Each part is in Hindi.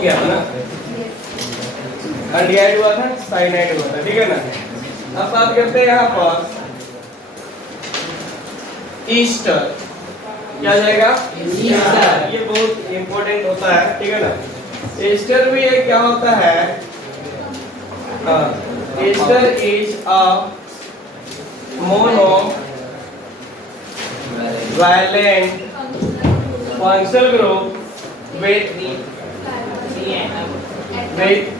गया था ना, डिहाइड हुआ था, साइनाइड हुआ था, ठीक है ना। अब बात करते हैं यहाँ पर ईस्टर, क्या जाएगा ईस्टर, ये बहुत इंपॉर्टेंट होता है, ठीक है ना। ईस्टर भी एक क्या होता है, Easter is a monovalent functional group with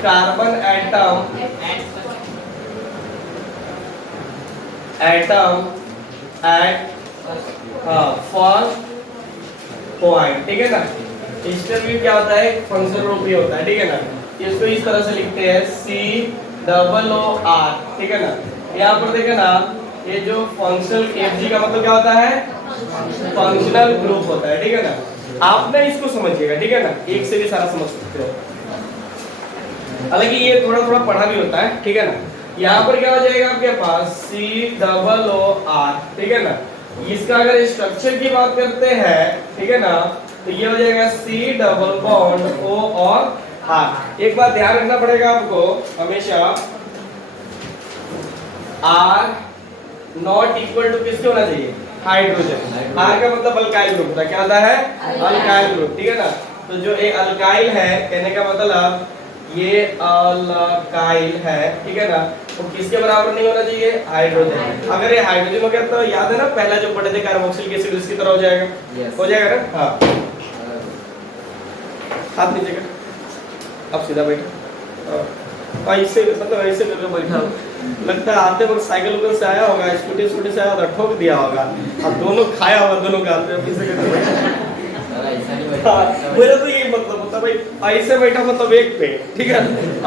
carbon atom at first point, ठीक है ना। ईस्टर भी क्या होता है, फंक्शनल ग्रुप भी होता है, ठीक है ना। इसको इस तरह से लिखते हैं COOR, ठीक है ना। यहाँ पर देखे ना, ये जो फंक्शनल FG का मतलब क्या होता है, फंक्शनल ग्रुप होता है, ठीक है ना। आप ना इसको समझिएगा, ठीक है ना, एक से भी सारा समझ सकते हो, हालांकि ये थोड़ा थोड़ा पढ़ा भी होता है, ठीक है ना। यहाँ पर क्या हो जाएगा आपके पास COOR, ठीक है ना। इसका अगर स्ट्रक्चर की बात करते हैं, ठीक है ना, तो ये हो जाएगा C डबल बॉन्ड O और R। एक बात ध्यान रखना पड़ेगा आपको हमेशा, R नॉट इक्वल टू किसके होना चाहिए, हाइड्रोजन। R का मतलब अल्काइल ग्रुप होता है, क्या होता है, अल्काइल ग्रुप, ठीक है ना। तो जो एक अल्काइल है, कहने का मतलब ये अल्काइल है, ठीक है ना, तो किसके बराबर नहीं होना चाहिए, हाइड्रोजन। अगर ये हाइड्रोजन हो गया तो याद है ना, पहला जो पढ़े थे कार्बोक्सिलिक एसिड, इसकी तरह हो जाएगा, हो जाएगा ना। हाँ, हाथ नीचे कर, अब सीधा बैठो, ऐसे मतलब ऐसे करके बैठा, लगता है आते वक्त साइकिल ऊपर से आया होगा, स्कूटी से आया होगा, ठोक दिया होगा, अब दोनों खाया होगा, दोनों का मेरा तो यही मतलब होता है भाई, ऐसे बैठा मतलब एक पे, ठीक है,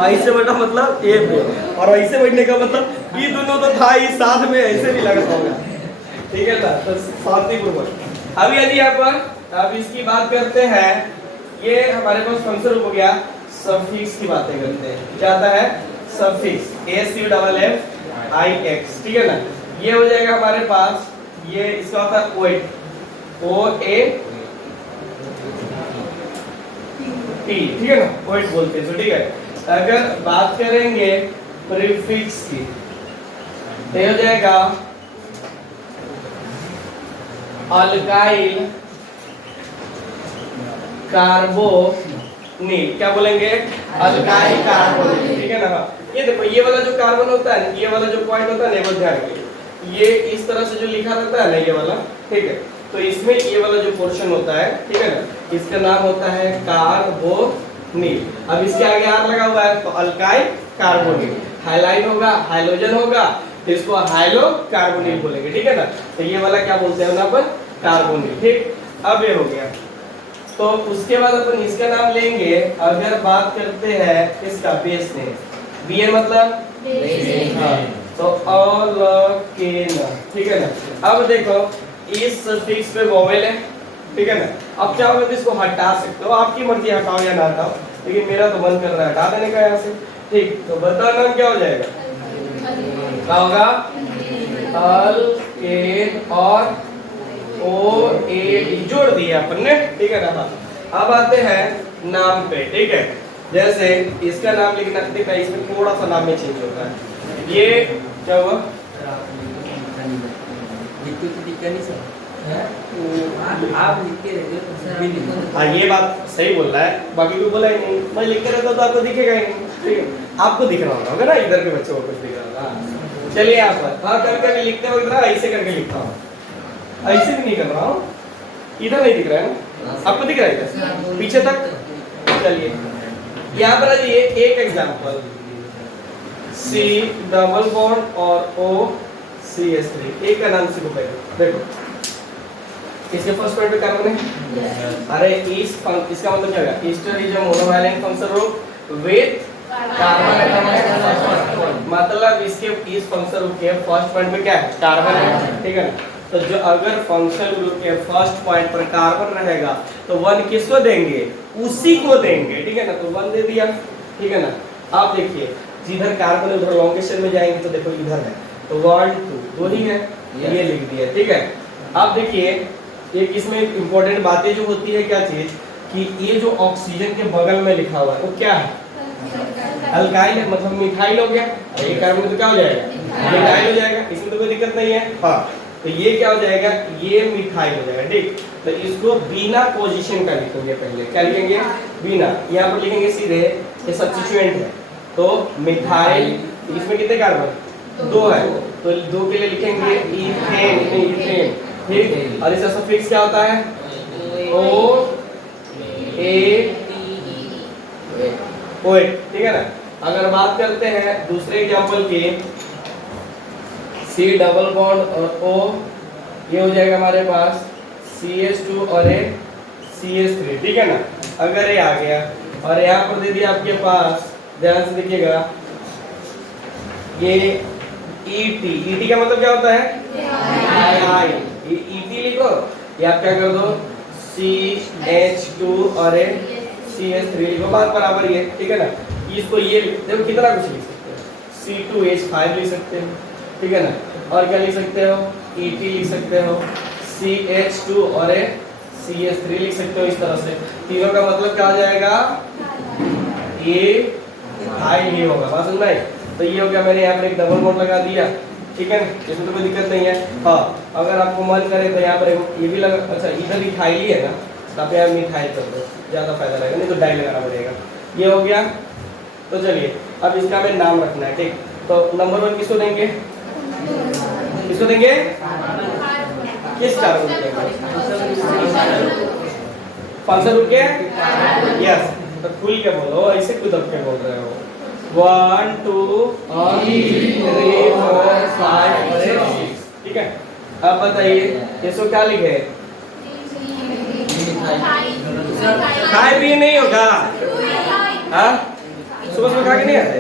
ऐसे बैठा मतलब एक पे, और ऐसे बैठने का मतलब ये दोनों तो था ही साथ में, ऐसे भी लगा होगा, ठीक है ना। तो शांतिपूर्वक अभी यदि यहाँ पर अब इसकी बात करते हैं, ये हमारे पास फंक्शन हो गया, सफिक्स की बातें करते हैं, क्या आता है, सफिक्स SUFFIX, ठीक है ना। ये हो जाएगा हमारे पास, ये इसका होता है OAT, ठीक है ना, OAT बोलते हैं, ठीक है। अगर बात करेंगे प्रीफिक्स की, तो हो जाएगा अल्काइल कार्बोनिल, क्या बोलेंगे, अल्काइल कार्बोनिल, ठीक है ना। ये देखो, ये वाला जो कार्बन होता है, ये वाला जो पॉइंट होता है ना, वो ध्यान रखिए, ये इस तरह से जो लिखा रहता है ना, ये वाला, ठीक है, तो इसमें ये वाला जो पोर्शन होता है, ठीक है ना, इसका नाम होता है कार्बोनिल। अब इसके आगे R लगा हुआ है, तो अल्काइल कार्बोनिल, हाइलाइन होगा, हाइड्रोजन होगा, तो इसको हाइलो कार्बोनिल बोलेंगे, ठीक है ना। तो ये वाला क्या बोलते हैं यहाँ पर, कार्बोनिल, ठीक। अब ये हो गया, तो उसके बाद अपन इसका नाम लेंगे। अगर बात करते हैं इसका बेस नेम, BN मतलब हाँ, तो अल्केन, ठीक है ना। अब देखो, इस सफिक्स पे वोवेल है, ठीक है ना। अब चाहो तो इसको हटा सकते हो, आपकी मर्जी, हटाओ या ना हटाओ, लेकिन मेरा तो मन कर रहा है हटा देने का यहाँ से, ठीक। तो बताओ नाम क्या हो जाएगा, क्या होगा, अल्केन और OAD जोड़ दिया अपन ने, ठीक है ना। अब आते हैं नाम पे, ठीक है। जैसे इसका नाम लिखना, देखा इसमें थोड़ा सा नाम में चेंज होता है, ये क्या हुआ, आप लिख के रखिए। हाँ ये बात सही बोल रहा है, बाकी कोई बोला ही नहीं, मैं लिख के रहता तो आपको दिखेगा ही नहीं, ठीक है। आपको दिख रहा होगा ना, इधर के बच्चों को कुछ दिख रहा होगा। चलिए यहाँ पर हाँ करके भी लिखते हो, इधर ऐसे करके लिखता हूँ, ऐसे भी नहीं कर रहा हूँ, इधर नहीं दिख रहा है ना, आपको दिख रहा है इधर पीछे तक। चलिए यहाँ पर ये एक एग्जांपल, C डबल बॉन्ड और OCH3, एक का नाम से देखो, इसके फर्स्ट पॉइंट पे कार्बन है, अरे इसका मतलब क्या होगा, Easter is a monovalent functional group with carbon atom, मतलब इसके इस फंक्शनल ग्रुप के फर्स्ट पॉइंट पे क्या है, कार्बन है, ठीक है ना। तो जो अगर फंक्शनल ग्रुप के फर्स्ट पॉइंट पर कार्बन रहेगा तो 1 किसको देंगे, उसी को देंगे, ठीक है ना। तो 1 दे दिया, ठीक है ना। आप देखिए जिधर कार्बन है उधर लॉन्गेशन में जाएंगे तो देखो इधर है, तो 1 2 दो ही है, ये लिख दिया, ठीक है। अब देखिए एक इसमें इंपॉर्टेंट बातें जो होती है क्या चीज, कि ये जो ऑक्सीजन के बगल में लिखा हुआ है वो क्या है? अल्काइल है, मतलब मिथाइल हो गया। ये कार्बन तो क्या हो जाएगा? मिथाइल हो जाएगा, इसमें तो कोई दिक्कत नहीं है। हाँ, तो ये क्या हो जाएगा? ये मिथाइल हो जाएगा। ठीक, तो इसको बिना पोजीशन का लिखेंगे। पहले क्या लिखेंगे? बिना। यहाँ पर लिखेंगे सीधे, ये सब्स्टिट्यूएंट है तो मिथाइल। इसमें कितने कार्बन? 2 है, तो 2 के लिए लिखेंगे इथेन। इथेन, ठीक। और इसका सफिक्स क्या होता है? ओ ए ओए, ठीक है ना। अगर बात करते हैं दूसरे एग्जांपल की, C डबल बॉन्ड और O, ये हो जाएगा हमारे पास CH2 और A CH3, ठीक है ना। अगर ये आ गया और यहाँ पर दे दिया आपके पास, ध्यान से देखिएगा, ये ET का मतलब क्या होता है? ET लिखो, या आप क्या कर दो CH2 और A CH3 लिखो, बात बराबर ही है, ठीक है ना। इसको ये देखो कितना कुछ लिख सकते हो, C2H5 लिख सकते हो, ठीक है ना। और क्या लिख सकते हो? ET लिख सकते हो, CH2 और A CH3 लिख सकते हो। इस तरह से तीनों का मतलब क्या हो जाएगा? ये हाई ही होगा। बात समझ में आई? तो ये हो गया, मैंने यहाँ पर एक डबल बॉन्ड लगा दिया, ठीक है, इसमें तो कोई दिक्कत नहीं है। हाँ, अगर आपको मन करे तो यहाँ पर ये भी लगा, अच्छा इधर मिथाइल ही है ना, तो आप यहाँ मिथाइल कर दो, ज़्यादा फायदा रहेगा, नहीं तो डाई लगाना पड़ेगा। ये हो गया। तो चलिए अब इसका हमें नाम रखना है, ठीक। तो नंबर 1 किसको देंगे? किसको देंगे? किस कार्बन को देंगे? फंक्शन रुक गया? यस, तो खुल के बोलो, ऐसे खुद अब के बोल रहे हो। 1 2 3 4 5 6, ठीक है। अब बताइए इसको क्या लिखे? खाए पिए नहीं होगा? हाँ, सुबह सुबह खा के नहीं आते?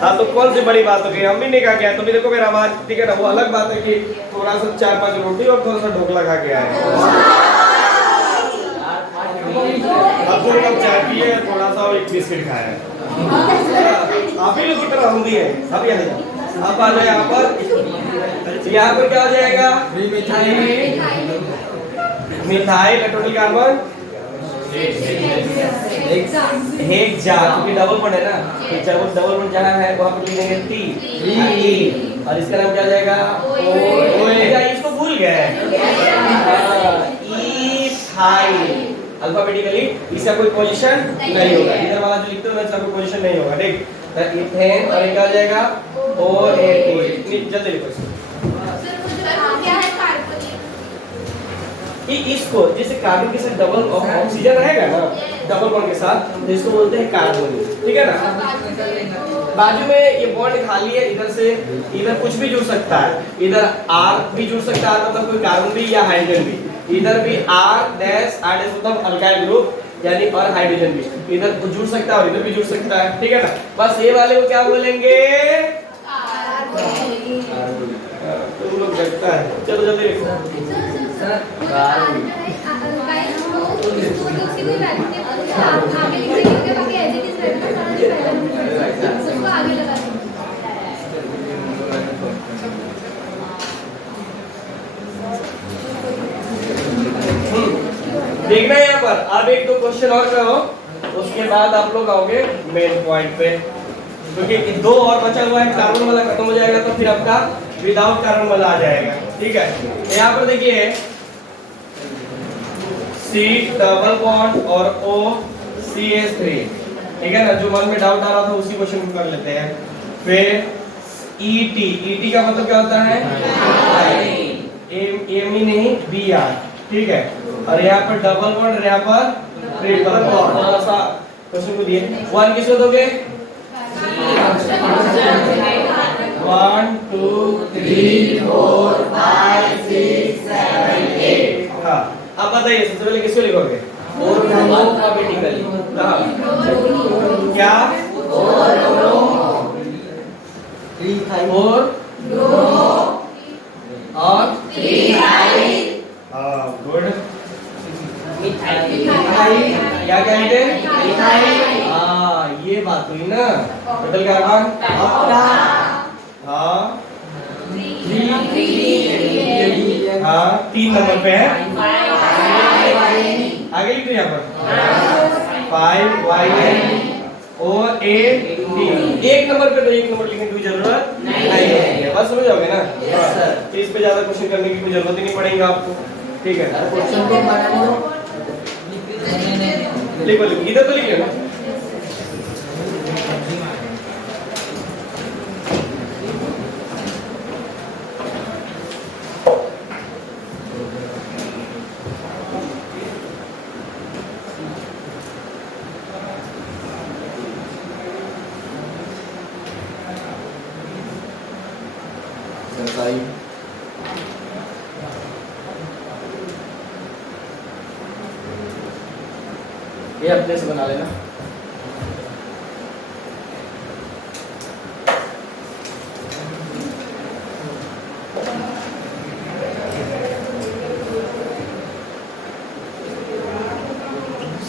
हाँ, तो कौन सी बड़ी बात हो गई? हम भी नहीं खा के आए, तो भी देखो मेरा आवाज, ठीक है ना। वो अलग बात है कि थोड़ा सा 4-5 रोटी और थोड़ा सा ढोकला खा के आए। अब तो कब चाय पिए, थोड़ा सा और एक बिस्किट खाया। आप ही लोग की तरह हम भी है। अब यहाँ जाओ, अब आ जाए यहाँ पर। यहाँ पर क्या हो जाएगा? मिथाइल टोटल कार्बन हेक्सा, क्योंकि डबल बॉन्ड है ना, तो डबल बॉन्ड जहाँ है वहाँ पर लिखेंगे T, और इसका नाम क्या जाएगा? OH। इसको भूल गए, इथाइल। अल्फाबेटिकली इसका कोई पोजीशन नहीं होगा, इधर वाला जो लिखते हो ना इसका कोई पोजीशन नहीं होगा, ठीक। तो इथेन, और क्या हो जाएगा? OH। जल्दी लिखो कि इसको, जैसे कार्बन के साथ डबल ऑक्सीजन रहेगा ना, डबल बॉन्ड के साथ, तो इसको बोलते हैं कार्बोनिल, ठीक है ना। बाजू में ये बॉन्ड खाली है, इधर से इधर कुछ भी जुड़ सकता है, इधर R भी जुड़ सकता है, मतलब कोई कार्बन भी या हाइड्रोजन भी, इधर भी R डैश मतलब अल्काइल ग्रुप यानी, और हाइड्रोजन भी इधर जुड़ सकता है और इधर भी जुड़ सकता है, ठीक है ना। बस ये वाले को क्या बोलेंगे? तुम लोग लगता है, चलो जल्दी लिखो। देखना है यहाँ पर। अब 1-2 क्वेश्चन और करो, उसके बाद आप लोग आओगे मेन पॉइंट पे, क्योंकि 2 और बचा हुआ है। कार्बन वाला खत्म हो जाएगा तो फिर आपका विदाउट कार्बन वाला आ जाएगा, ठीक है। यहाँ पर देखिए C डबल बॉन्ड और O CH3, ठीक है ना। जो मन में डाउट आ रहा था उसी क्वेश्चन को कर लेते हैं। फिर ET का मतलब क्या होता है? M नहीं Br, ठीक है। और यहाँ पर डबल बॉन्ड और यहाँ पर ट्रिपल बॉन्ड। थोड़ा सा क्वेश्चन को दिए 1 किसको दोगे? 1 2 3 4 5 6 7 8। हाँ, अब बताइए सबसे पहले किसको लिखोगे? अल्फाबेटिकली। क्या? 4 और 3। हाँ, गुड। क्या क्या लिखे? हाँ, ये बात हुई ना। टोटल कार्बन हाँ 3 नंबर पे है। आगे लिख यहाँ पर 5 OAD। एक नंबर पे तो एक नंबर लिखने की जरूरत नहीं है, बस समझ जाओगे ना। Yes sir. तो इस पे ज्यादा क्वेश्चन करने की कोई जरूरत ही नहीं पड़ेगी आपको, ठीक है। क्वेश्चन को बनाने दो। लिखो लिखो, इधर तो लिखिए ना। ये अपने से बना लेना।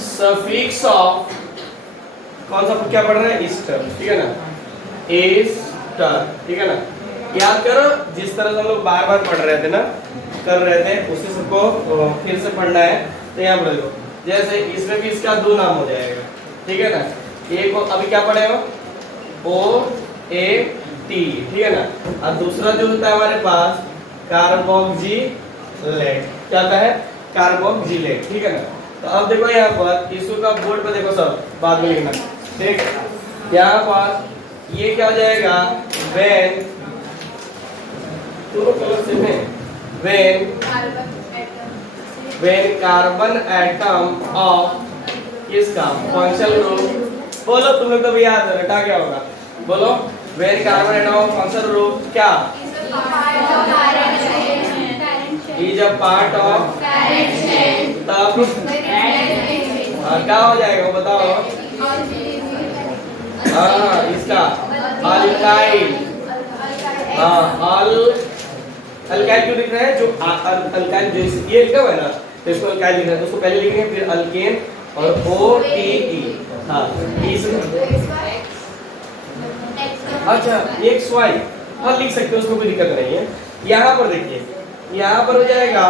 सफिक्स ऑफ कौन सा क्या पढ़ रहे हैं, ईस्टर, ठीक है ना, ईस्टर, ठीक है ना। याद करो जिस तरह से हम लोग बार बार पढ़ रहे थे ना, कर रहे थे, उसी सबको फिर से पढ़ना है। तो यहाँ पढ़ लो, जैसे इसमें भी इसका दो नाम हो जाएगा, ठीक है ना। एक अभी क्या पढ़ेगा, OAT, ठीक है ना। और दूसरा जो होता है हमारे पास कार्बोक्जिलेट, क्या होता है, कार्बोक्जिलेट, ठीक है ना। तो अब देखो यहाँ पर इसको का बोर्ड पे देखो, सब बाद में लिखना, ठीक। यहाँ पर ये क्या हो जाएगा, व्हेन, दोनों कलर सेम है, व्हेन कार्बन एटम ऑफ इसका फंक्शनल ग्रुप, बोलो तुम लोग तो भी याद है, रटा क्या होगा, बोलो when carbon atom of functional group क्या इज अ पार्ट ऑफ, तब क्या हो जाएगा वो बताओ। हाँ इसका अल्काइल, हाँ अल्काइल क्यों लिख रहे हैं, जो अल्काइल जो ये लिखा हुआ है ना, तो इसको अल्काइल लिख रहे हैं, तो उसको पहले लिखेंगे फिर अल्केन और OTE। हाँ अच्छा XY, हाँ लिख सकते हो, उसमें कोई दिक्कत नहीं है। यहाँ पर देखिए, यहाँ पर हो जाएगा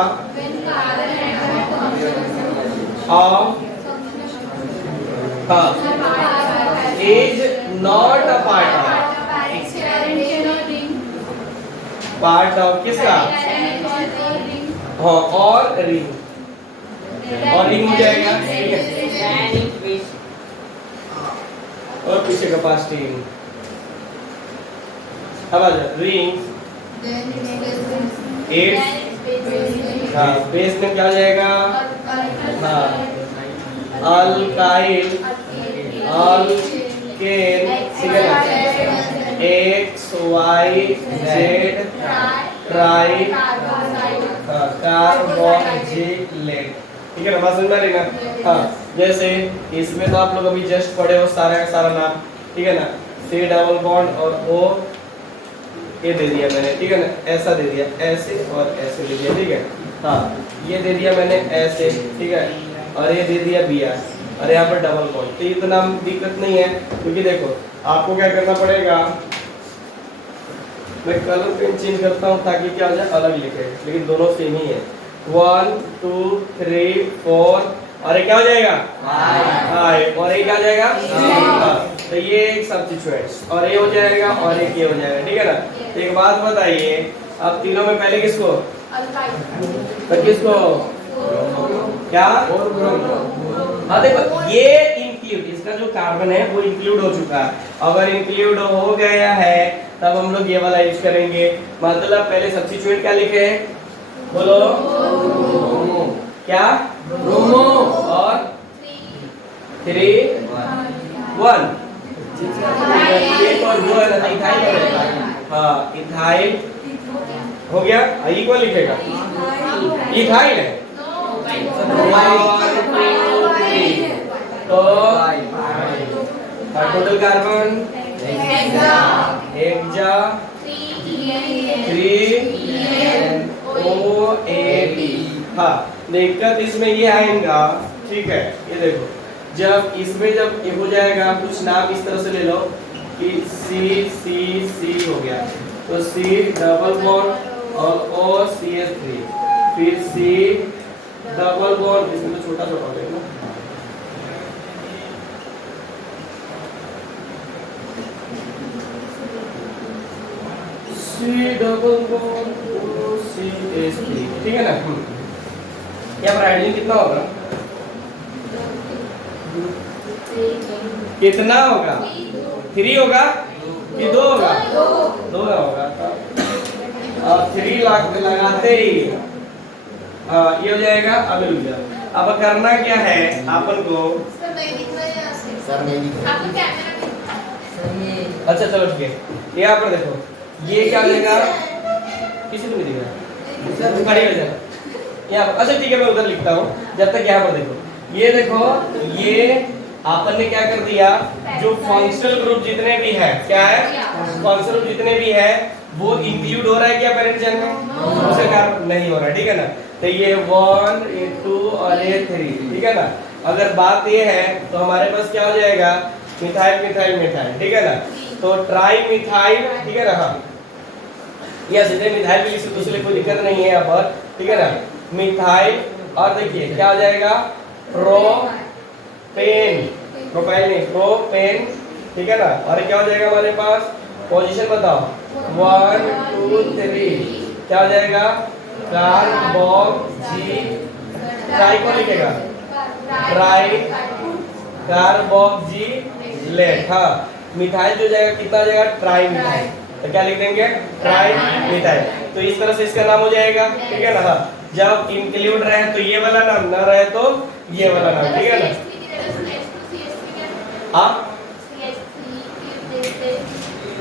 is not a part of किसका, हाँ और रिंग, और रिंग हो जाएगा, ठीक है। और पीछे का पास टीम, अब आ जाओ रिंग, हाँ बेस में क्या हो जाएगा, हाँ alkyl, alkane, XYZ try carboxylate, ठीक है ना, बात समझ में आ रही ना। हाँ जैसे इसमें तो आप लोग अभी जस्ट पढ़े हो सारा का सारा नाम, ठीक है ना। C डबल बॉन्ड और O ये दे दिया मैंने, ठीक है ना, ऐसा दे दिया, ऐसे और ऐसे दे दिया, ठीक है। हाँ ये दे दिया मैंने ऐसे, ठीक है, और ये दे दिया Br, और यहाँ पर डबल बॉन्ड। तो ये तो नाम दिक्कत नहीं है, क्योंकि देखो आपको क्या करना पड़ेगा, मैं कलर पेन चेंज करता हूँ ताकि क्या हो जाए, अलग लिखे, लेकिन दोनों सेम ही है। 1 2 3 4 और ये क्या हो जाएगा, और ये क्या हो जाएगा, तो ये एक सब्स्टिट्यूएंट्स, और ये हो जाएगा और एक ये हो जाएगा, ठीक है ना। तो एक बात बताइए, अब तीनों में पहले किसको, तो किसको, क्या, हाँ देखो ये इंक्लूड, इसका जो कार्बन है वो इंक्लूड हो चुका है। अगर इंक्लूड हो गया है तब हम लोग ये वाला यूज करेंगे, मतलब पहले सब्स्टिट्यूएंट क्या लिखे हैं, बोलो क्या, ब्रोमो, और 3 1 एक और दो है ना, इथाइल, हाँ इथाइल हो गया, आई कौन लिखेगा, इथाइल है, तो टोटल कार्बन हेक्सा 3OAD। हाँ दिक्कत इसमें ये आएगा, ठीक है, ये देखो जब इसमें जब ये हो जाएगा, कुछ नाम इस तरह से ले लो कि C हो गया, तो C डबल बॉन्ड और O CH3, फिर C डबल बॉन्ड, इसमें तो छोटा छोटा हो जाएगा ना। C डबल बॉन्ड CH3, ठीक है ना। यहाँ पर हाइड्रोजन कितना होगा? कितना होगा? 3 होगा कि 2 होगा? 2 होगा। अब 3 लगाते ही ये हो जाएगा। अब रुक जाओ, अब करना क्या है अपन को? सर नहीं दिख रहा। अच्छा चलो ठीक है, यहाँ पर देखो ये क्या हो जाएगा? किसी को नहीं दिख रहा, खड़ी हो जाएगा यहाँ पर। अच्छा ठीक है, मैं उधर लिखता हूँ जब तक। यहाँ पर देखो, ये देखो, ये आपन ने क्या कर दिया, जो फंक्शनल ग्रुप जितने भी है, क्या है, फंक्शनल ग्रुप जितने भी है वो इंक्लूड हो रहा है क्या पेरेंट चेन में? दूसरे कार्बन नहीं हो रहा है, ठीक है ना। तो ये 1 ये 2 और ये 3, ठीक है ना। अगर बात ये है तो हमारे पास क्या हो जाएगा? मिथाइल मिथाइल मिथाइल, ठीक है ना। तो ट्राई मिथाइल, ठीक है ना। हाँ, या सीधे मिथाइल भी लिख सकते, उसके लिए कोई दिक्कत नहीं है यहाँ पर, ठीक है ना। मिथाइल और देखिए क्या हो जाएगा? प्रोपेन, प्रोपाइल नहीं, प्रोपेन, ठीक है ना। और क्या हो जाएगा हमारे पास? पोजीशन बताओ, 1 2 3, क्या हो जाएगा? कार्बोक्सी, ट्राई को लिखेगा, ट्राई कार्बोक्सिलेट। हाँ, मिथाइल जो जाएगा कितना हो जाएगा? Tri methyl. तो क्या लिख देंगे? Tri methyl. तो इस तरह से इसका नाम हो जाएगा, ठीक है ना। हाँ, जब इंक्लूड रहे तो ये वाला नाम, ना रहे तो ये वाला नाम, ठीक है ना। हाँ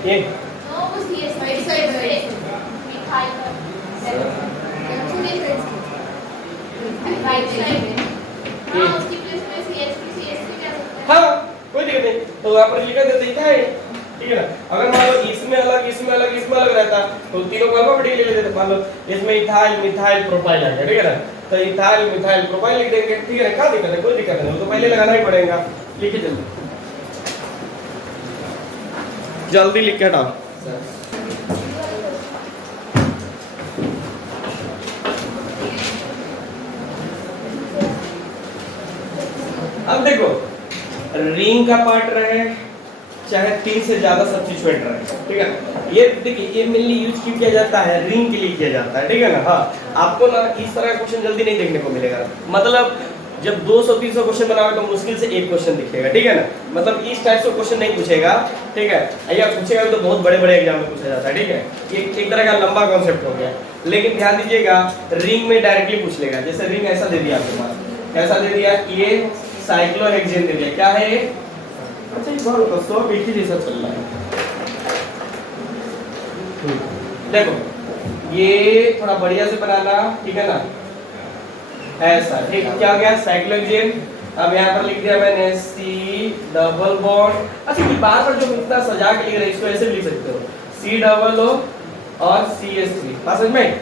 ये हाँ कोई दिक्कत नहीं, तो यहाँ पर लिखा देते है, ठीक है ना। अगर मान लो इसमें अलग इसमें अलग इसमें अलग रहता तो तीनों को अल्फाबेटिक ले लेते। मान लो इसमें इथाइल मिथाइल प्रोपाइल आ गया, ठीक है ना। तो इथाइल मिथाइल प्रोपाइल लिख देंगे, ठीक है ना। क्या दिक्कत है? कोई दिक्कत नहीं, वो तो पहले लगाना ही पड़ेगा। लिखिए जल्दी लिख के हटाओ। अब देखो, रिंग का पार्ट रहे चाहे 3 से ज्यादा सब्स्टिट्यूएंट रहे, ठीक है। ये देखिए, ये मेनली यूज क्यों किया जाता है? रिंग के लिए किया जाता है, ठीक है ना। हाँ, आपको ना इस तरह का क्वेश्चन जल्दी नहीं देखने को मिलेगा। मतलब जब 200-300 क्वेश्चन बनाओगे तो मुश्किल से एक क्वेश्चन दिखेगा, ठीक है ना। मतलब इस टाइप से क्वेश्चन नहीं पूछेगा, ठीक है। या पूछेगा तो बहुत बड़े बड़े एग्जाम में पूछा जाता है, ठीक है। एक तरह का लंबा कॉन्सेप्ट हो गया। लेकिन ध्यान दीजिएगा, रिंग में डायरेक्टली पूछ लेगा। जैसे रिंग ऐसा दे दिया आपके पास, कैसा दे दिया? ये साइक्लोहेक्सेन दे दिया। क्या है ये? अच्छा, ये बहुत सब एक ही जैसा चल रहा है। देखो, ये थोड़ा बढ़िया से बनाना, ठीक है ना। ऐसा, ठीक। क्या हो गया? साइक्लोहेक्सेन। अब यहाँ पर लिख दिया मैंने C डबल बॉन्ड। अच्छा, ये बार बार जो इतना सजा के लिख रहे हैं, इसको ऐसे भी लिख सकते हो, C डबल O और CH3। बात समझ में?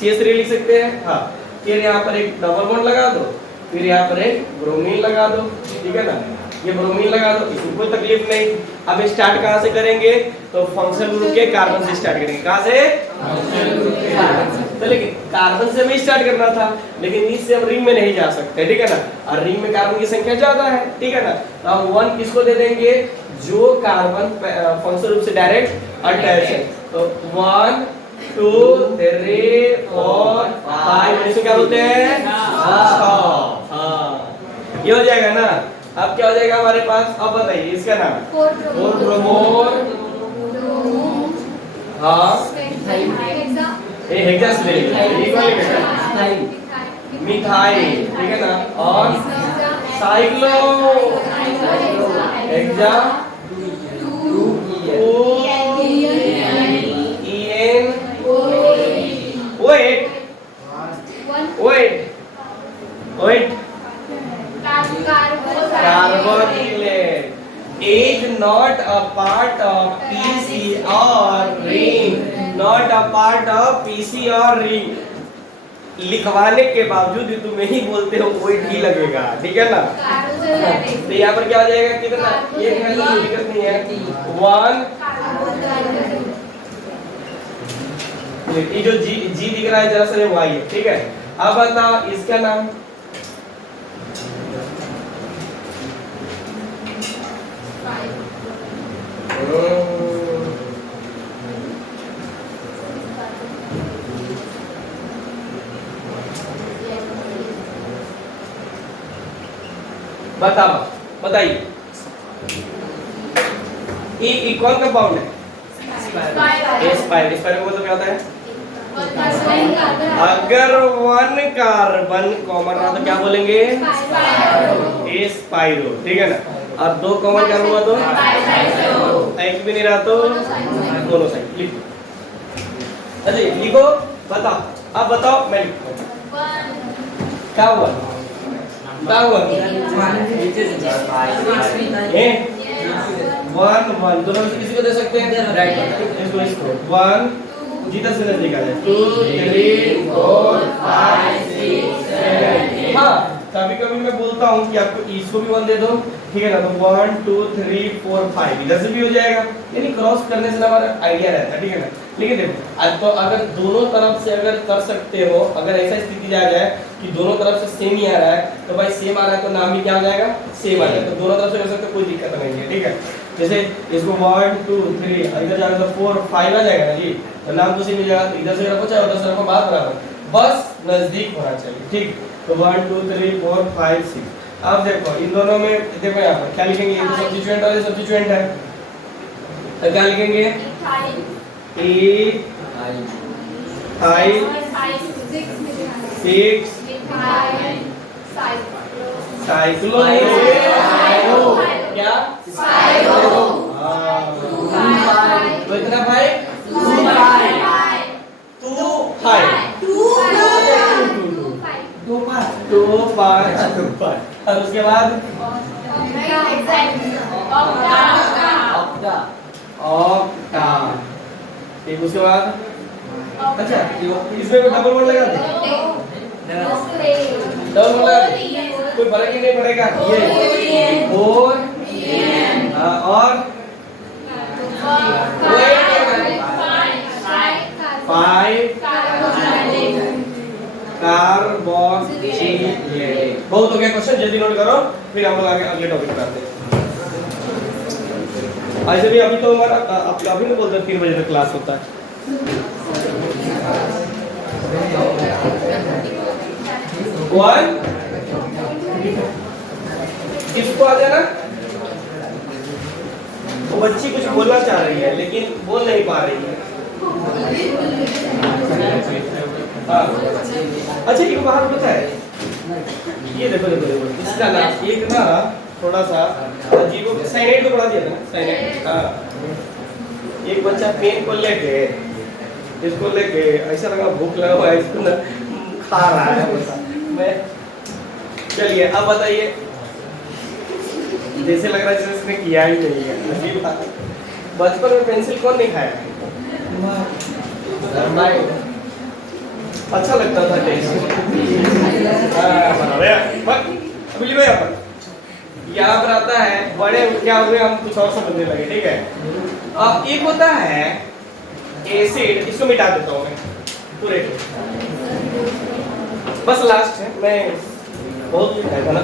CH3 लिख सकते हैं। हाँ, फिर यहाँ पर एक डबल बॉन्ड लगा दो, फिर यहाँ पर एक ब्रोमीन लगा दो, ठीक है ना। ये ब्रोमीन लगा दो, इसमें कोई तकलीफ नहीं। अब स्टार्ट कहाँ से करेंगे? तो फंक्शनल ग्रुप के कार्बन से स्टार्ट करेंगे। कहाँ से? फंक्शनल ग्रुप के कार्बन से। तो लेकिन कार्बन से भी स्टार्ट करना था, लेकिन इससे हम रिंग में नहीं जा सकते, ठीक है ना। और रिंग में कार्बन की संख्या ज्यादा है, ठीक है ना। तो हम 1 किसको दे देंगे? जो कार्बन फंक्शनल ग्रुप से डायरेक्ट अटैच है। तो 1 2 3 4 5, इसको क्या बोलते हैं? हाँ, ये हो जाएगा ना। अब क्या हो जाएगा हमारे पास? अब बताइए इसका नाम। 4 ब्रोमोर। हाँ, ये हेक्सा से ले लीजिए, ये वाले का मिथाइल, ठीक है ना। और cyclo hexa 2 Carbonyl is not a part of PCR ring, not a part of PCR ring. लिखवाने के बावजूद भी तुम यही बोलते हो कोई ढी लगेगा, ठीक है ना। तो यहाँ पर क्या हो जाएगा? कितना? एक है तो दिक्कत नहीं है। 1 ये जो जी दिख रहा है जरा सा, ये Y है, ठीक है। अब बताओ इसका नाम। बताओ, बताइए। ई कौन कंपाउंड है? स्पाइरो। स्पाइरो का मतलब क्या होता है? अगर 1 कार्बन कॉमन रहा तो क्या बोलेंगे? स्पाइरो, ठीक है ना। और 2 कॉमन कार्बन हुआ तो एक भी नहीं रहा तो मोनोसाइड। लिखो, अच्छा लिखो, बताओ। अब बताओ, मैं लिखता क्या हुआ? क्या हुआ? ये 1 1 दोनों में से किसी को दे सकते हैं? राइट, इसको 1 जीता से नजदीक आ जाए। 2 3 4 5 6 7। हाँ, कभी कभी मैं बोलता हूँ कि आपको इसको भी 1 दे दो, ठीक है ना। तो 1 2 3 4 5 इधर से भी हो जाएगा, यानी क्रॉस करने से हमारा आइडिया रहता है, ठीक है ना। लेकिन देखो आज तो अगर दोनों तरफ से अगर कर सकते हो, अगर ऐसा स्थिति आ जाए कि दोनों तरफ से सेम ही आ रहा है, तो भाई सेम आ रहा है तो नाम भी क्या हो जाएगा? सेम आ जाएगा। तो दोनों तरफ से कर सकते हो, कोई दिक्कत नहीं है, ठीक है। जैसे इसको 1 2 3 इधर जाएगा तो 4 5 आ जाएगा ना जी, तो नाम तो सेम ही जाएगा। तो इधर से रखो चाहे उधर से रखो, बात बराबर, बस नजदीक होना चाहिए, ठीक। तो 1 2 3 4 5 6। अब देखो इन दोनों में, देखो यहाँ पर क्या लिखेंगे? ये तो सब्स्टिट्यूएंट और ये सब्स्टिट्यूएंट है, तो क्या लिखेंगे? साइक्लो क्या? तो इतना भाई 2 5 और उसके बाद ऑक्टा, ठीक। उसके बाद अच्छा इसमें डबल वर्ड लगा दे, डबल वर्ड लगा दे, कोई फर्क ही नहीं पड़ेगा। ये 4 और 5 कार्बोक्सिलेट। बहुत हो गया क्वेश्चन, जल्दी नोट करो, फिर हम लोग आगे अगले टॉपिक पर आते हैं। ऐसे भी अभी तो हमारा आप अभी नहीं बोलते 3 बजे तक क्लास होता है। वन इसको आ जाना। वो बच्ची कुछ बोलना चाह रही है लेकिन बोल नहीं पा रही है। हाँ अच्छा, एक बात पता है, ये देखो देखो देखो इसका ना एक ना थोड़ा सा अजीब, साइनाइड को पढ़ा दिया था ना, साइनाइड। हाँ, एक बच्चा पेन को लेके, इसको लेके ऐसा लगा भूख लगा हुआ है, इसको ना खा रहा है मैं। चलिए अब बताइए, जैसे लग रहा है जैसे इसने किया ही नहीं है। अजीब बात, बचपन में पेंसिल कौन नहीं खाया? अच्छा लगता था टेस्ट। अभी भाई यहाँ पर आता है, बड़े क्या हुए हम कुछ और समझने लगे, ठीक है। अब एक होता है एसिड, इसको मिटा देता हूँ मैं पूरे को, बस लास्ट है, मैं बहुत लिखा था ना।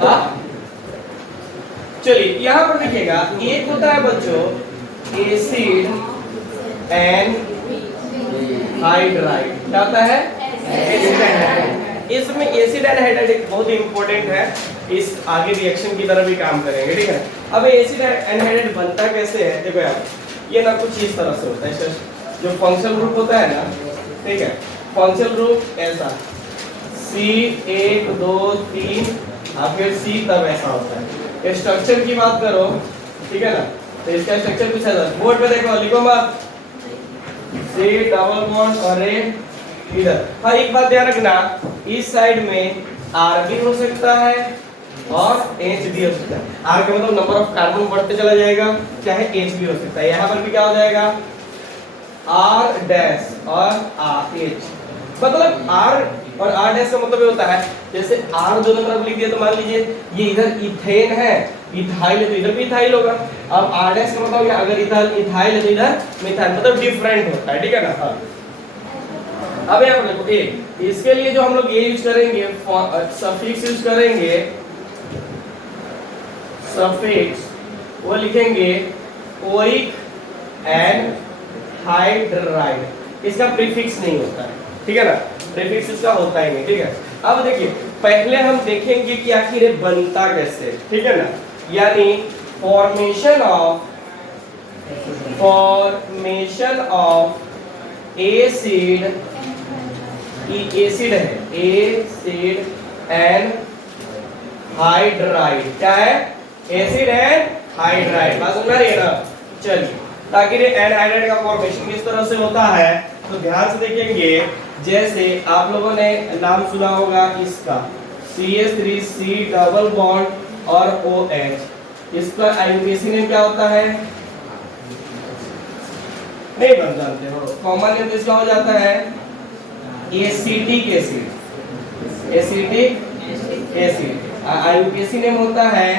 हाँ चलिए यहाँ पर देखिएगा, एक होता है बच्चों एसिड एंड हाइड्राइड, क्या होता है? Acid and hydride. इसमें एसिड एंड हाइड्राइड बहुत इंपॉर्टेंट है, इस आगे रिएक्शन की तरह भी काम करेंगे, ठीक है। अब एसिड एंड हाइड्राइड बनता कैसे है? देखो यार, ये ना कुछ इस तरह से होता है सर, जो फंक्शनल ग्रुप होता है ना, ठीक है, फंक्शनल ग्रुप ऐसा C1 2 3 और फिर C तब ऐसा होता है। स्ट्रक्चर की बात करो, ठीक है ना, तो इसका स्ट्रक्चर कुछ ऐसा, बोर्ड पे देखो, लिखो मत C डबल बॉन्ड और A इधर। हाँ एक बात ध्यान रखना, इस साइड में R भी हो सकता है और H भी हो सकता है। R का मतलब नंबर ऑफ कार्बन बढ़ते चला जाएगा, चाहे H भी हो सकता है। यहाँ पर भी क्या हो जाएगा? R डैश और H, मतलब R और R डैश का मतलब ये होता है, जैसे R दोनों तरफ लिख दिया तो मान लीजिए ये इधर इथेन है, इथाइल है, तो इधर भी इथाइल होगा। अब R डैश का मतलब क्या, अगर इथाइल इथाइल है तो इधर मिथाइल, मतलब डिफरेंट होता है, ठीक है ना। हाँ अब यहाँ पर देखो ए, इसके लिए जो हम लोग ये यूज करेंगे, सफिक्स यूज करेंगे, सफिक्स वो लिखेंगे ओइक एंड हाइड्राइड, इसका प्रीफिक्स नहीं होता है, ठीक है ना, प्रीफिक्स इसका होता ही नहीं, ठीक है। अब देखिए पहले हम देखेंगे कि आखिर ये बनता कैसे, ठीक है ना, यानी फॉर्मेशन ऑफ एसिड, एसिड है, एसिड एंड हाइड्राइड, क्या है, एसिड एंड हाइड्राइड, बात समझ रही है ना। चलिए, ताकि ये एंड हाइड्राइड का फॉर्मेशन किस तरह से होता है तो ध्यान से देखेंगे। जैसे आप लोगों ने नाम सुना होगा इसका CH3C डबल बॉन्ड और OH, इसका आईयूपीएसी नेम क्या होता है, नहीं बन जानते हो, कॉमन नेम इसका हो जाता है acetic acid, acetic acid, IUPAC name होता है,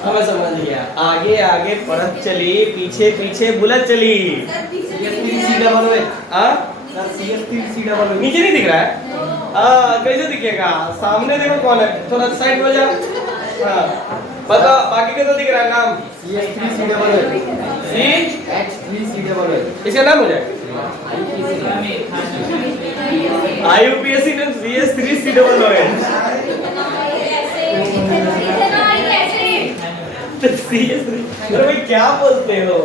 अब समझ लिया, आगे आगे पढ़त चली, पीछे पीछे बुलत चली। CH3C double O, CH3C double O नीचे नहीं दिख रहा है, कैसे दिखेगा, सामने देखो कौन है, थोड़ा साइड में जाओ, बताओ बाकी का तो दिख रहा है नाम, CH3C double O, CH3C double O, इसका नाम हो जाएगा IUPAC name CH3C double O है। अरे भाई क्या बोलते हो,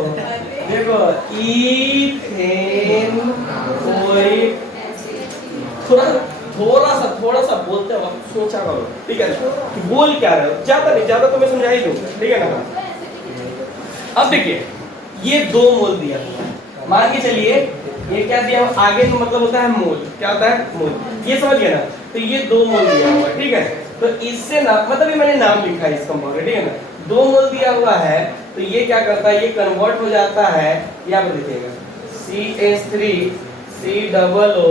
देखो इथेन ओइक, थोड़ा सा बोलते वक्त सोचा करो, ठीक है ना, बोल क्या रहे हो, ज्यादा नहीं, ज्यादा तो मैं समझा ही दूंगा, ठीक है ना। अब देखिए ये 2 मोल दिया, मान के चलिए ये क्या दिया, आगे तो मतलब होता है मोल, क्या होता है मोल, ये समझ गया ना, तो ये 2 मोल दिया हुआ है, ठीक है, तो इससे ना मतलब ये मैंने नाम लिखा है इस कंपाउंड, ठीक है ना, 2 मोल दिया हुआ है, तो ये क्या करता है, ये कन्वर्ट हो जाता है, यहाँ पर देखिएगा CH3C डबल O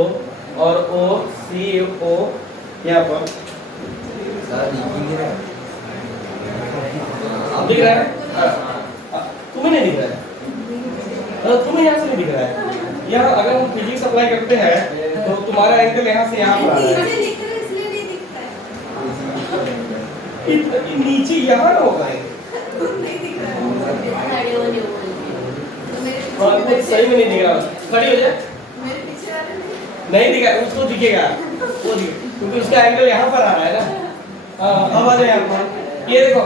और OCO, यहाँ पर अब दिख रहा है, तुम्हें नहीं दिख रहा है, तुम्हें यहाँ से नहीं दिख रहा है, यहाँ अगर हम फिजिक्स अप्लाई करते हैं तो तुम्हारा एंगल यहाँ से यहाँ पर आ रहा है, नीचे यहाँ ना होगा, सही में नहीं दिख रहा, खड़ी हो जाए, नहीं दिखा, उसको दिखेगा, वो दिखेगा क्योंकि उसका एंगल यहाँ पर आ रहा है ना। अब आ जाए यहाँ पर, ये देखो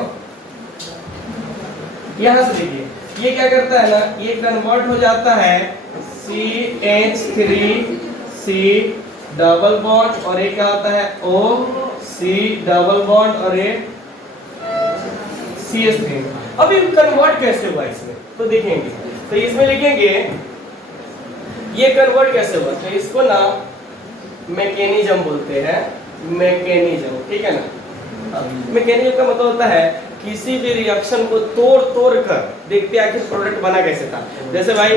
यहाँ से देखिए, ये क्या करता है ना, ये कन्वर्ट हो जाता है CH3C डबल बॉन्ड और ये क्या होता है OC डबल बॉन्ड और ये CH3। अब ये कन्वर्ट कैसे हुआ इसमें तो देखेंगे, तो इसमें लिखेंगे ये कन्वर्ट कैसे हुआ, तो इसको ना मैकेनिज्म बोलते हैं, मैकेनिज्म, ठीक है ना। मैकेनिज्म का मतलब होता है किसी भी रिएक्शन को तोड़ कर देखते हैं आखिर प्रोडक्ट बना कैसे था। जैसे भाई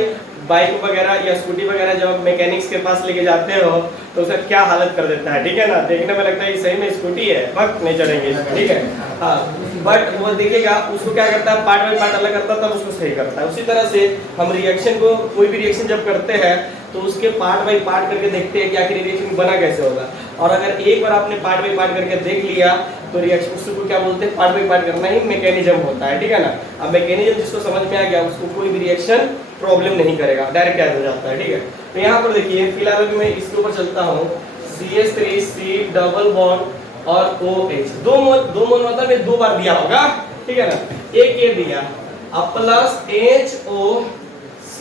बाइक वगैरह या स्कूटी वगैरह जब आप मैकेनिक्स के पास लेके जाते हो तो उसका क्या हालत कर देता है, ठीक है ना, देखने में लगता है सही में स्कूटी है, वक्त नहीं चढ़ेंगे, ठीक है, हाँ, बट वो देखिएगा उसको क्या करता है, पार्ट बाय पार्ट अलग करता है तब उसको सही करता है। उसी तरह से हम रिएक्शन को, कोई भी रिएक्शन जब करते हैं तो उसके पार्ट बाय पार्ट करके देखते हैं कि आखिर रिएक्शन बना कैसे होगा, और अगर एक बार आपने पार्ट बाय पार्ट करके देख लिया तो रिएक्शन, उसको क्या बोलते हैं, पार्ट बाय पार्ट करना ही मैकेनिज्म होता है, ठीक है ना। अब मैकेनिज्म जिसको समझ में आ गया उसको कोई भी रिएक्शन प्रॉब्लम नहीं करेगा, डायरेक्ट क्या हो जाता है, ठीक है। तो यहाँ पर देखिए फिलहाल अभी मैं इसके ऊपर चलता हूँ, CH3C डबल बॉन्ड और OH, 2 मोल मतलब ये 2 बार दिया होगा, ठीक है ना, एक ये दिया, अब प्लस HOC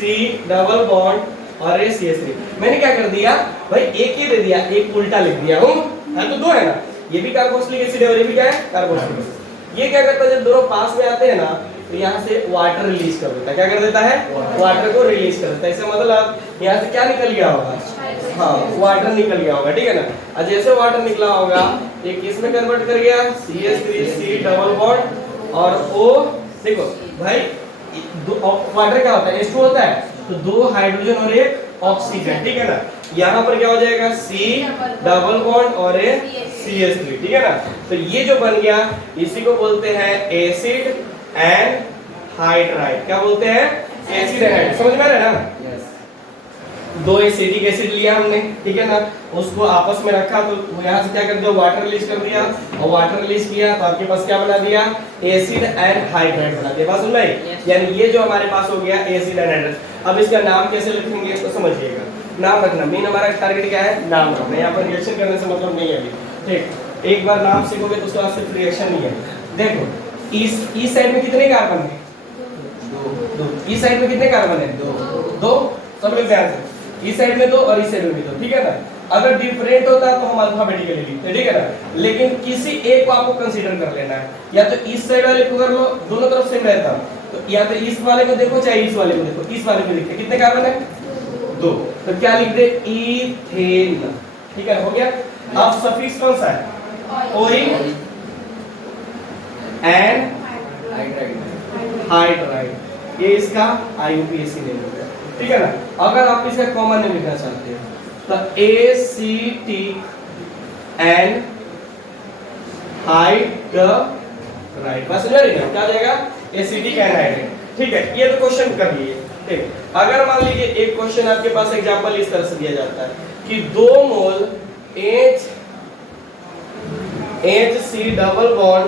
डबल बॉन्ड और ये CH3, मैंने क्या कर दिया भाई, एक ही दे दिया, एक उल्टा लिख दिया हूँ, है तो 2 है ना, ये भी कार्बोक्सिलिक एसिड है और ये भी क्या है, कार्बोक्सिलिक एसिड। ये क्या करता है, जब दोनों पास में आते हैं ना तो यहाँ से वाटर रिलीज कर देता है, क्या कर देता है, वाटर को रिलीज कर देता है, इसका मतलब यहाँ से क्या निकल गया होगा, हाँ वाटर निकल गया होगा, ठीक है ना। और जैसे वाटर निकला होगा एक इसमें कन्वर्ट कर गया CH3C डबल बॉन्ड और O, देखो भाई वाटर क्या होता है, H2 होता है, तो 2 हाइड्रोजन और 1 ऑक्सीजन, ठीक है ना। यहाँ पर क्या हो जाएगा C डबल बॉन्ड और CH3, ठीक है ना। तो ये जो बन गया इसी को बोलते हैं एसिड एंड हाइड्राइड। क्या बोलते हैं? Acid and hydride. समझ में आ रहा है ना? यस। दो एसिडिक एसिड लिया हमने, ठीक है ना, उसको आपस में रखा तो यहाँ से क्या कर दिया, वाटर रिलीज कर दिया, और वाटर रिलीज किया तो आपके पास क्या बना दिया, एसिड एंड हाइड्राइड बना दिया। बात सुन रहे? यानी ये जो हमारे पास हो गया एसिड एंड हाइड्राइड। अब इसका नाम कैसे लिखेंगे तो समझिएगा, नाम रखना मेन हमारा टारगेट क्या है, नाम रखना। यहाँ पर रिएक्शन करने से मतलब नहीं है अभी, ठीक। एक बार नाम सीखोगे तो उसके बाद सिर्फ रिएक्शन नहीं है। देखो इस साइड में कितने कार्बन है? दो। इस साइड में कितने कार्बन है? दो। सब लोग ध्यान से, इस साइड में दो और इस साइड में भी दो, ठीक है ना। अगर डिफरेंट होता तो हम अल्फाबेटिकली लिखते, ठीक है ना, लेकिन किसी एक को आपको कंसीडर कर लेना है। या तो इस साइड वाले को कर लो, दोनों तरफ सेम रहता, तो या तो इस वाले को देखो चाहे इस वाले को देखो, इस वाले को लिखते कितने कार्बन है? दो। तो क्या लिख दे, इथेन, ठीक है, हो गया। अब सफिक्स कौन सा है? ओइल एंड हाइड्राइड, ये इसका IUPAC नेम हो गया, ठीक है ना। अगर आप इसका कॉमन नेम लिखना चाहते हैं तो ACT एंड हाइड्राइड, बस समझ रहे हैं क्या हो जाएगा, ACT एंड हाइड्राइड, ठीक है। ये तो क्वेश्चन कर लिए, ठीक। अगर मान लीजिए एक क्वेश्चन आपके पास एग्जांपल इस तरह से दिया जाता है कि 2 मोल HC डबल बॉन्ड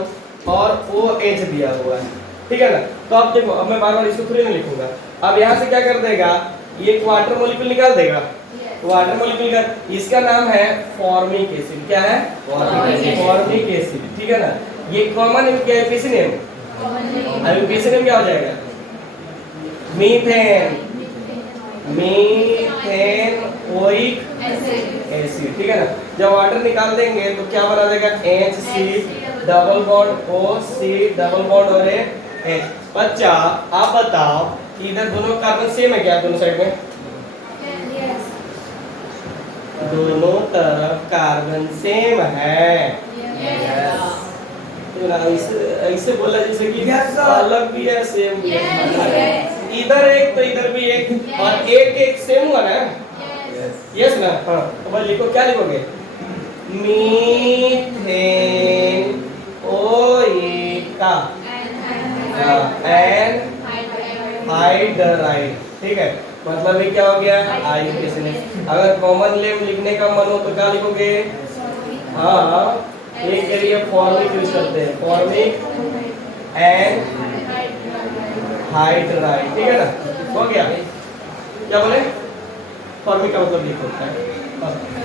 और OH दिया हुआ है, ठीक है ना। तो अब देखो, अब मैं बार-बार इसको थोड़ी नहीं लिखूंगा, अब यहाँ से क्या कर देगा, ये एक वाटर मॉलिक्यूल निकाल देगा, वाटर मॉलिक्यूल का इसका नाम है फॉर्मिक एसिड। क्या है? फॉर्मिक एसिड, ठीक है ना। ये common IUPAC name, IUPAC name क्या हो जाएगा, मीथेन, मीथेनोइक एसिड, ठीक है ना। जब वाटर निकाल देंगे तो क्या बना देगा, HC double bond OC double bond और H। बच्चा आप बताओ इधर दोनों कार्बन सेम है क्या, दोनों साइड में? दोनों तरफ कार्बन सेम है। ऐसे बोला जैसे कि अलग भी है सेम भी है, इधर एक तो इधर भी एक, और एक सेम हुआ ना, यस ना। हाँ तो बस लिखो, क्या लिखोगे, मीथेन ओइका एंड हाइड्राइड, ठीक है। मतलब ये क्या हो गया, IUPAC नेम। अगर कॉमन नेम लिखने का मन हो तो क्या लिखोगे, हाँ एक के लिए फॉर्मिक यूज करते हैं, फॉर्मिक एंड हाइड्राइड, ठीक है ना, हो गया। क्या बोले, फॉर्मिक का मतलब लिख होता है।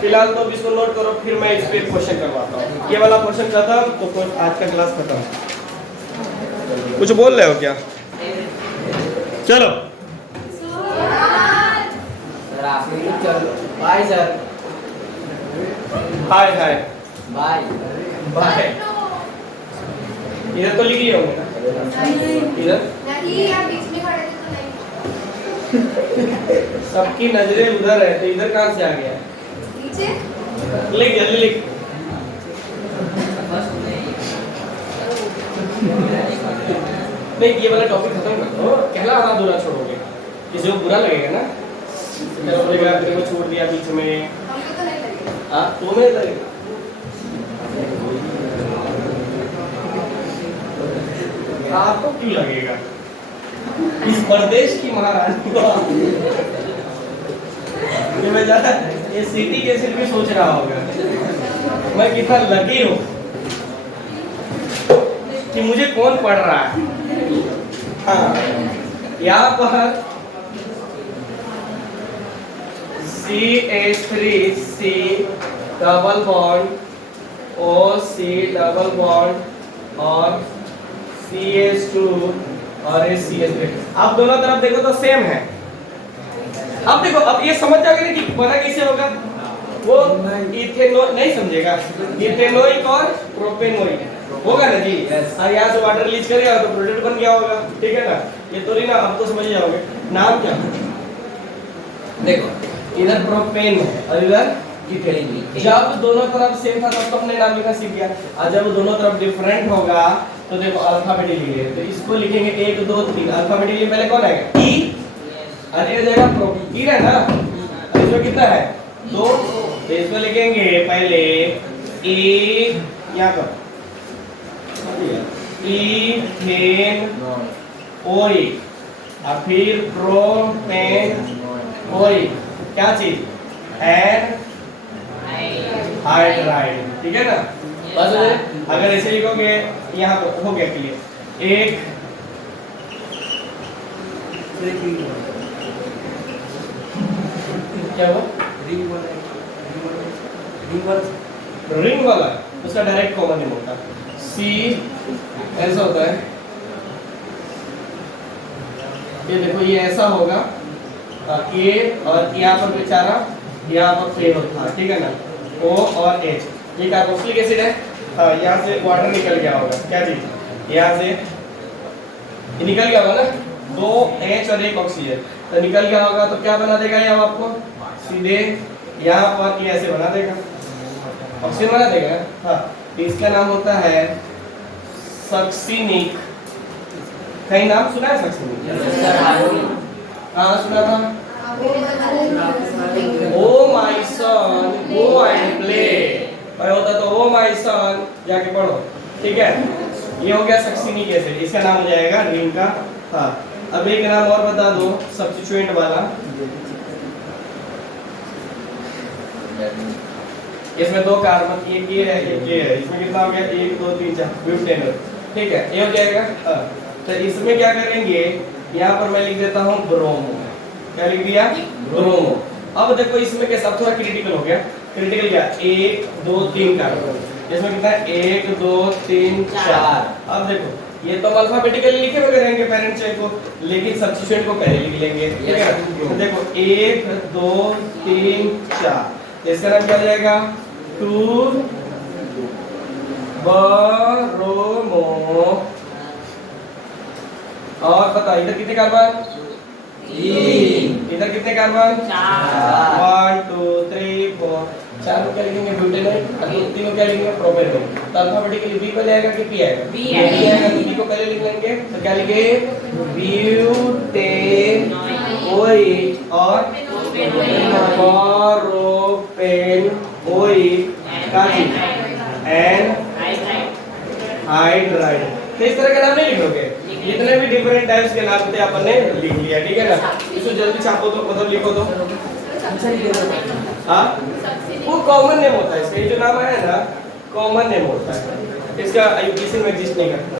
फिलहाल तो इसको नोट करो, फिर मैं इस पे क्वेश्चन करवाता हूँ। ये वाला क्वेश्चन खत्म तो आज का क्लास खत्म। कुछ बोल रहे हो क्या? चलो सर आप भी चलो, बाय सर, हाय हाय बाय बाय। इधर तो लिख लिए होंगे ना, इधर नहीं, आप बीच में खड़े थे तो नहीं। सबकी नजरें उधर है तो इधर कहाँ से आ गया? नीचे लिख जल्दी लिख। नहीं ये वाला टॉपिक खत्म कर दो, कहला आधा अधूरा छोड़ोगे, किसी को बुरा लगेगा ना, चलो बोलेगा तेरे को छोड़ दिया बीच में, हमको तो नहीं लगेगा। हाँ तुम्हें लगेगा, आपको क्यों लगेगा? इस प्रदेश की महारानी को ये मैं ज्यादा ये सिटी के सिर्फ भी सोच रहा होगा मैं कितना लकी हूँ कि मुझे कौन पढ़ रहा है। हाँ यहाँ पर CH3C double bond OC double bond और CH2 और CH3, आप दोनों तरफ देखो तो सेम है। अब देखो, अब ये समझ जाओगे कि बना कैसे होगा, वो इथेनो नहीं समझेगा, इथेनोइक और प्रोपेनोइक होगा ना जी। और यहाँ से वाटर रिलीज करेगा तो प्रोडक्ट बन गया होगा, ठीक है ना। ये तो नहीं ना, अब तो समझ जाओगे। नाम क्या, देखो इधर प्रोपेन है और इधर इथेन। जब दोनों तरफ सेम था तब तो हमने नाम लिखना सीख गया, और जब दोनों तरफ डिफरेंट होगा तो देखो अल्फाबेटिकली तो इसको लिखेंगे 1 2 3। अल्फाबेटिकली पहले कौन आएगा, ई, और ये जाएगा प्रोपीन है ना, इसमें कितना है 2, तो इसको लिखेंगे पहले ए यहाँ पर इथेन ओई और फिर प्रोपेन ओई, क्या चीज एन हाइड्राइड, ठीक है ना। बस अगर ऐसे लिखोगे यहाँ पर हो गया क्लियर। एक क्या वो रिंग वाला उसका डायरेक्ट कॉमन नेम होता है। सी ऐसा होता है, ये देखो ये ऐसा होगा के और यहाँ पर बेचारा यहाँ पर फेल होता है, ठीक है ना। O और H ये कार्बोक्सिलिक एसिड है। हाँ, यहाँ से वाटर निकल गया होगा, क्या चीज यहाँ से ये निकल गया होगा ना, 2 H और 1 ऑक्सीजन, तो निकल गया होगा तो क्या बना देगा ये आपको सीधे यहाँ पर ये ऐसे बना देगा, ऑक्सीजन बना देगा। हाँ, इसका नाम होता है सक्सिनिक। कहीं नाम सुना है सक्सिनिक? कहाँ सुना था? Oh my son go and play, और होता तो ओ माय सन जाके पढ़ो, ठीक है। ये हो गया सक्सिनिक एसिड, इसका नाम हो जाएगा रिंग का। हाँ, अब एक नाम और बता दो सब्स्टिट्यूएंट वाला। इसमें 2 कार्बन, एक ये है एक ये है, इसमें कितना हो गया 1 2 3 4 ब्यूटेनॉल, ठीक है, ये हो जाएगा। हाँ, तो इसमें क्या करेंगे, यहाँ पर मैं लिख देता हूँ ब्रोमो। क्या लिख दिया? ब्रोमो। अब देखो इसमें कैसा थोड़ा क्रिटिकल हो गया, क्रिटिकल क्या 1 2 3 कार्बन, इसमें कितना 1 2 3 4। अब देखो ये तो अल्फाबेटिकली लिखे हुए रहेंगे पेरेंट चेक को, लेकिन सब्स्टिट्यूएंट को पहले लिख लेंगे, ठीक है। तो देखो 1 2 3 4, इसका नाम क्या हो जाएगा 2 ब्रोमो। और पता इधर कितने कार्बन 3, इधर कितने कार्बन 4, 1 2 3 4, 4 को क्या लिखेंगे ब्यूटेनॉल, और 3 को क्या लिखेंगे प्रोपेनॉल। तो अल्फाबेटिकली बी पहले आएगा कि पी आएगा? बी आएगा, तो बी को पहले लिख लेंगे, तो क्या लिखेंगे ब्यूटेन ओएच और प्रोपेन ओएच का एन हाइड्राइड। तो इस तरह का नाम नहीं लिखोगे, जितने भी डिफरेंट टाइप्स के नाम थे अपन ने लिख लिया, ठीक है ना। इसको जल्दी छापो तो, मतलब लिखो तो। हाँ, वो कॉमन नेम होता है इसका, ये जो नाम है ना कॉमन नेम होता है इसका, यूपीएससी में एग्जिस्ट नहीं करता।